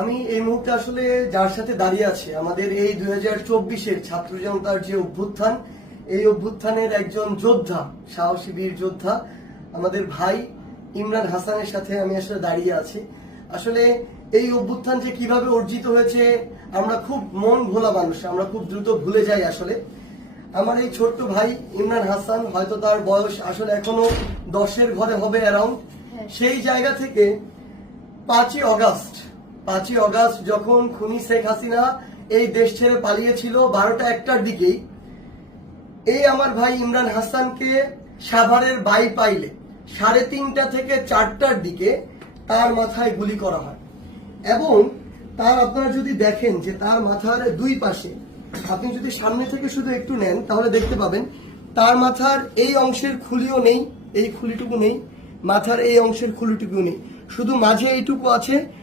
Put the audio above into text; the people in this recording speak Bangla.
আমি এই মুহূর্তে আসলে যার সাথে দাঁড়িয়ে আছে আমাদের এই 2024-এর ছাত্র জনতার যে অভ্যুত্থান, এই অভ্যুত্থানের একজন যোদ্ধা, সাহসী বীর যোদ্ধা আমাদের ভাই ইমরান হাসানের সাথে আমি আসলে দাঁড়িয়ে আছি। আসলে এই অভ্যুত্থান যে কিভাবে অর্জিত হয়েছে আমরা খুব মন ভোলা মানুষ, আমরা খুব দ্রুত ভুলে যাই। আসলে আমার এই ছোট্ট ভাই ইমরান হাসান, হয়তো তার বয়স আসলে এখনো 10-এর ঘরে হবে অ্যারাউন্ড, সেই জায়গা থেকে 5ই অগাস্ট যখন খুনি শেখ হাসিনা এই দেশ ছেড়ে পালিয়েছিল 12টা 1টার দিকেই, এই আমার ভাই ইমরান হাসানকে সাভারের বাইপাইলে 3:30 থেকে 4টার দিকে তার মাথায় গুলি করা হয়। এবং তার আপনারা যদি দেখেন যে তার মাথার দুই পাশে, আপনি যদি সামনে থেকে শুধু একটু নেন তাহলে দেখতে পাবেন তার মাথার এই অংশের খুলিও নেই, এই খুলিটুকু নেই, মাথার এই অংশের খুলিটুকু নেই, শুধু মাঝে এইটুকু আছে।